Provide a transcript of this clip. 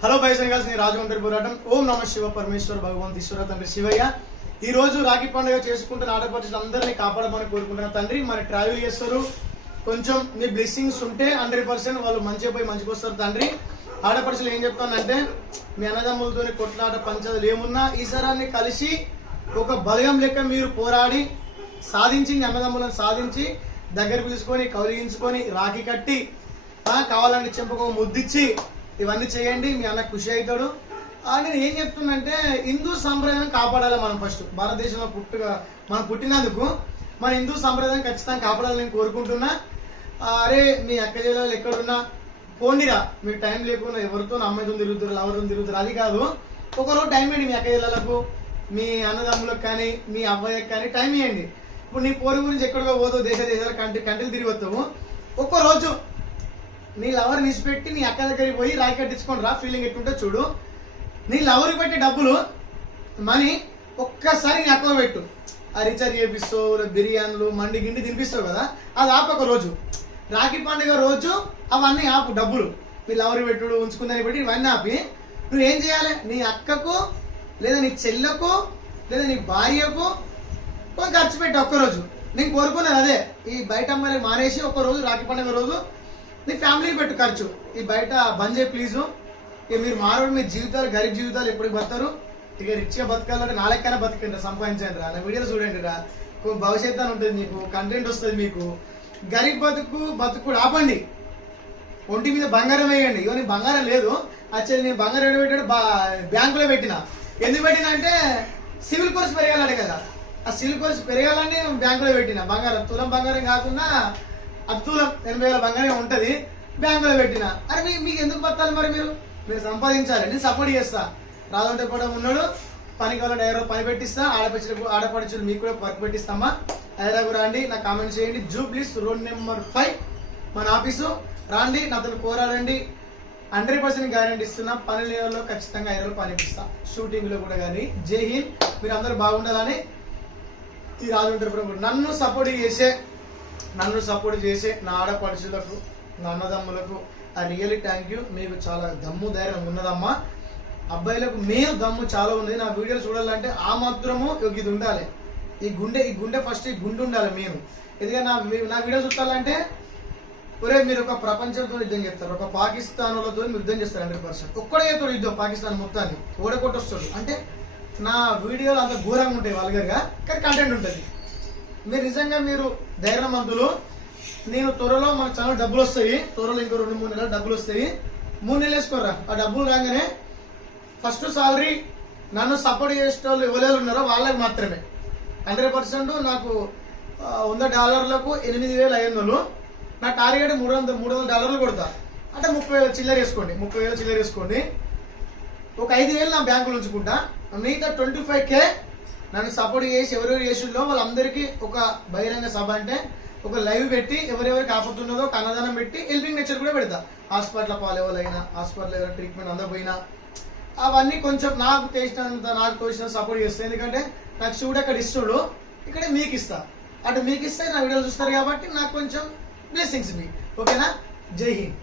Hello bison girls నేను రాజు పోరాటం. ఓం నమ శివ పరమేశ్వర భగవంత్ ఈశ్వర తండ్రి శివయ్య. ఈ రోజు రాఖీ పండుగ చేసుకుంటున్న ఆడపడుచులు అందరినీ కాపాడమని కోరుకుంటున్న తండ్రి మరి ట్రావెల్ చేస్తారు. కొంచెం మీ బ్లెస్సింగ్స్ ఉంటే హండ్రెడ్ పర్సెంట్ వాళ్ళు మంచిగా పోయి మంచిగా వస్తారు తండ్రి. ఆడపడుచులు ఏం చెప్తానంటే మీ అన్నదమ్ములతో కొట్లాట పంచదలు ఏమున్నా ఈసారాన్ని కలిసి ఒక బలగం లెక్క మీరు పోరాడి సాధించి మీ అన్నదమ్ములను సాధించి దగ్గర పిలుచుకొని కౌలిగించుకొని రాఖీ కట్టి కావాలంటే చెంపకు ముద్దిచ్చి ఇవన్నీ చేయండి మీ అన్న ఖుషి అవుతాడు. నేను ఏం చెప్తున్నంటే హిందూ సాంప్రదాయం కాపాడాలి మనం ఫస్ట్ భారతదేశంలో పుట్టుక మనం పుట్టినందుకు మన హిందూ సాంప్రదాయం ఖచ్చితంగా కాపాడాలని నేను కోరుకుంటున్నా. అరే మీ అక్క జిల్లాలో ఎక్కడున్నా? పోండిరా మీకు టైం లేకుండా ఎవరితో అమ్మాయితో తిరుగుతారు ఎవరితో తిరుగుతారు అది కాదు. ఒకరోజు టైం ఇవ్వండి మీ అక్క జిల్లాలకు మీ అన్నదమ్ములకు కానీ మీ అబ్బాయికి కానీ టైం ఇవ్వండి. ఇప్పుడు నీ పోరు గురించి ఎక్కడికో పోతావు దేశ దేశాల కంటి కంటిలు తిరిగి వస్తావు. ఒక్కరోజు నీ లవర్ నిలిచిపెట్టి నీ అక్క దగ్గరికి పోయి రాయి కట్టించుకొని రా ఫీలింగ్ ఎట్టుంటే చూడు. నీ లవర్కి పెట్టే డబ్బులు మనీ ఒక్కసారి నీ అక్కలో పెట్టు. ఆ రీఛార్జ్ చేపిస్తావు బిర్యానీలు మండి గిండి తినిపిస్తావు కదా అది ఆపు ఒక రోజు. రాఖీ పండుగ రోజు అవన్నీ ఆపు డబ్బులు. మీ లవర్ పెట్టుడు ఉంచుకుందని పెట్టి ఇవన్నీ ఆపి నువ్వు ఏం చేయాలి? నీ అక్కకు లేదా నీ చెల్లకు లేదా నీ భార్యకు కొంచెం ఖర్చు పెట్టి ఒక్కరోజు నేను కోరుకున్నాను అదే. ఈ బయట అమ్మాయిలు మానేసి ఒక రోజు రాఖీ పండుగ రోజు నీ ఫ్యామిలీ పెట్టు ఖర్చు. ఈ బయట బంద్ చేయి ప్లీజు. ఇక మీరు మారోడు మీ జీవితాలు గరీబ్ జీవితాలు ఎప్పటికి బతారు ఇక రిచ్గా బతకాలంటే నాలుగైనా బతకండి సంపాదించండి రా నా వీడియోలు చూడండి రా. కొ- భవిష్యత్తు అని ఉంటుంది మీకు కంటెంట్ వస్తుంది మీకు. గరీబ్ బతుకు బతుకు ఆపండి. ఒంటి మీద బంగారం వేయండి. ఇవన్నీ బంగారం లేదు. యాక్చువల్లీ నేను బంగారం ఎక్కడ పెట్టాడు బా- బ్యాంకులో పెట్టిన. ఎందుకు పెట్టిన అంటే సివిల్ కోర్స్ పెరగాలంటే కదా. ఆ సివిల్ కోర్స్ పెరగాలని బ్యాంకులో పెట్టిన. బంగారం తులం బంగారం కాకుండా అత్తులం ఎనభై వేల బంగారం ఉంటది బ్యాంకులో పెట్టిన. అరే మీ- మీకు ఎందుకు పత్తాలి మరి మీరు? మీరు సంపాదించాలి నేను సపోర్ట్ చేస్తా. రాదంటే కూడా ఉన్నాడు పని కావాలంటే ఎవరో పని పెట్టిస్తా ఆడపడుచులు ఆడపడుచులు మీకు కూడా వర్క్ పెట్టిస్తామా? హైదరాబాద్ రండి నాకు కామెంట్ చేయండి. జూబ్లీస్ రోడ్ నెంబర్ ఫైవ్ మన ఆఫీసు. రాండి నాతో పోరాడండి. హండ్రెడ్ పర్సెంట్ గ్యారంటీ ఇస్తున్నా. పని లేవల్లో ఖచ్చితంగా ఐదు రోజులు పనిపిస్తా షూటింగ్లో కూడా కానీ. జై హింద్. మీరు అందరూ బాగుండాలని ఈ రాజు నన్ను సపోర్ట్ చేసే నన్ను సపోర్ట్ చేసే నా ఆడపడుచులకు నా అన్నదమ్ములకు ఆ రియల్లీ థ్యాంక్ యూ మీకు చాలా దమ్ము ధైర్యం ఉన్నదమ్మా. అబ్బాయిలకు మేము దమ్ము చాలా ఉంది నా వీడియోలు చూడాలంటే ఆ మాత్రము ఇది ఉండాలి. ఈ గుండె ఈ గుండె ఫస్ట్ ఈ గుండె ఉండాలి మేము ఎందుకంటే నా నా వీడియో చూడాలంటే ఒరే మీరు ఒక ప్రపంచంతో యుద్ధం చేస్తారు. ఒక పాకిస్తాన్ వాళ్ళతో యుద్ధం చేస్తారు హండ్రెడ్ పర్సెంట్ ఒక్కడే చేస్తాడు యుద్ధం పాకిస్తాన్ మొత్తాన్ని. ఓడకొట్టొస్తాడు అంటే నా వీడియోలు అంత ఘోరంగా ఉంటాయి వల్గర్గా కానీ కంటెంట్ ఉంటుంది. మీరు నిజంగా మీరు ధైర్యవంతులు నేను త్వరలో మన చాలా డబ్బులు వస్తాయి. త్వరలో ఇంకో రెండు మూడు నెలలు డబ్బులు వస్తాయి. మూడు నెలలు వేసుకోరా ఆ డబ్బులు రాగానే ఫస్ట్ సాలరీ నన్ను సపోర్ట్ చేసే వాళ్ళు ఎవరెవరు ఉన్నారో వాళ్ళకి మాత్రమే. హండ్రెడ్ పర్సెంట్ నాకు వంద డాలర్లకు ఎనిమిది వేల ఐదు వందలు నా టార్గెట్ మూడు వందల మూడు వందల డాలర్లు కొడతా. అంటే ముప్పై వేల చిల్లర వేసుకోండి. ముప్పై వేల చిల్లర వేసుకోండి. ఒక ఐదు వేలు నా బ్యాంకులో ఉంచుకుంటా. మిగతా ట్వంటీ ఫైవ్ కే నన్ను సపోర్ట్ చేసి ఎవరెవరు చేసిండో వాళ్ళందరికీ ఒక బహిరంగ సభ అంటే ఒక లైవ్ పెట్టి ఎవరెవరికి ఆపడుతున్నదో ఒక అన్నదానం పెట్టి హెల్పింగ్ నేచర్ కూడా పెడతా. హాస్పిటల్ పాలు ఎవరైనా హాస్పిటల్ ఎవరైనా ట్రీట్మెంట్ అందకపోయినా అవన్నీ కొంచెం నాకు తెలిసినంత నాకు తోచిన సపోర్ట్ చేస్తాయి ఎందుకంటే నాకు చూడ అక్కడ ఇస్తుడు ఇక్కడ మీకు ఇస్తా. అటు మీకు ఇస్తే నా వీడియోలు చూస్తారు కాబట్టి నాకు కొంచెం బ్లెస్సింగ్స్ మీ. ఓకేనా జై హింద్.